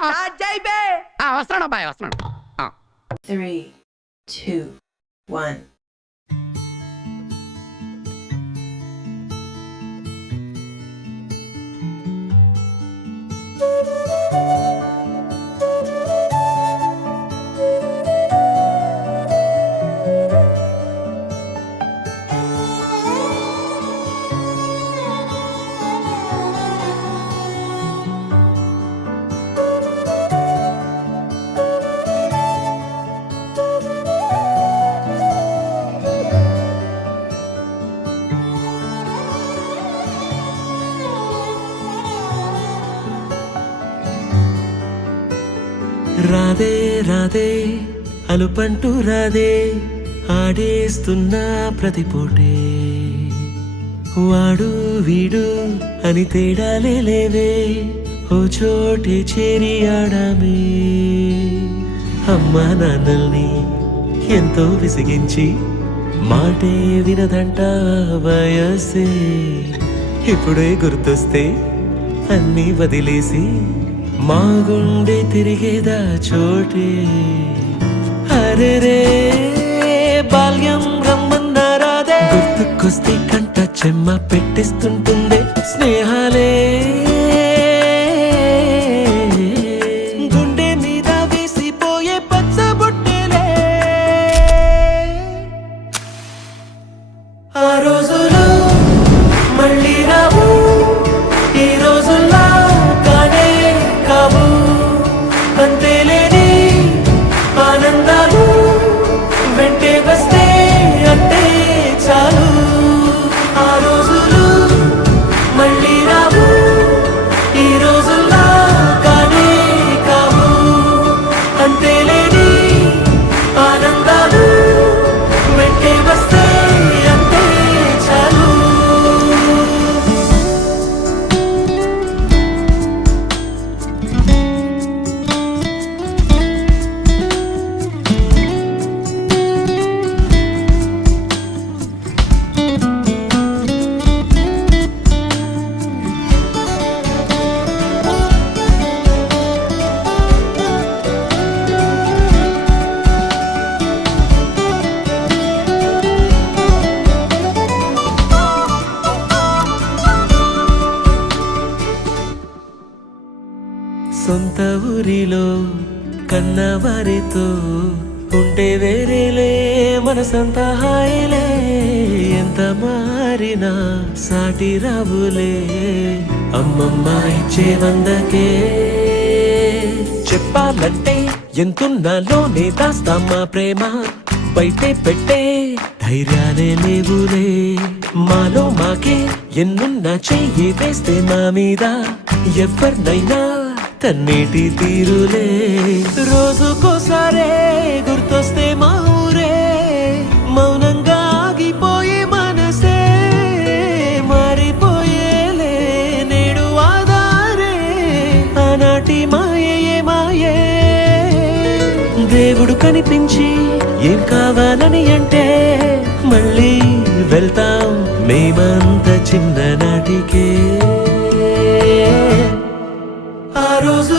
వస్తున్నాడు అబ్బాయి వస్తున్నాడు. 3, 2, 1. రాధే రాధే అలుపంటూ రాధే ఆడేస్తున్నా ప్రతి పూటే వాడు వీడు అని తేడాలే లేవే ఓ చోటే చేరి ఆడామే అమ్మా నాన్నల్ని ఎంతో విసిగించి మాటే వినదంట వయసే ఇప్పుడే గుర్తొస్తే అన్నీ వదిలేసి మా గుండె తిరిగేదా చోటే అరే రే బాల్యం రమ్మన్నారాదే గుర్తుకొస్తే కంట చెమ్మ పెట్టిస్తుంటుందే స్నేహాలే గుండె మీద వేసిపోయే పచ్చబొట్టెలే ఆ రోజులు మళ్ళీ రావు ఈ రోజుల్లా అంతేలేని ఆనందాలు వెంటే వస్తే అంటే చాలు ఆ రోజులు మళ్ళీ రావు ఈ రోజుల్లా కానే కావు అంతేలేని ఆనందాలు వెంటే వస్తే అంటే చాలు సొంత ఊరిలో కన్నవారితో ఉంటే వేరేలే మనసంతా హాయిలే ఎంత మారినా సాటి రావులే అమ్మమ్మ ఇచ్చే వందకే చెప్పాలంటే ఎంతున్నాలోనే దాస్తామా ప్రేమ బయటే పెట్టే ధైర్యాలే లేవులే మాలో మాకే ఎన్నున్నా చెయ్యి వేస్తే మా మీద ఎవరినైనా తన్నేటి తీరులే రోజుకోసారే గుర్తొస్తే మా ఊరే మౌనంగా ఆగిపోయే మనసే మారిపోయేలే నేడు ఆధారే ఆనాటి మాయే మాయే దేవుడు కనిపించి ఏం కావాలని అంటే మళ్ళీ వెళ్తాం మేమంత చిన్ననాటికే ఆ రోజు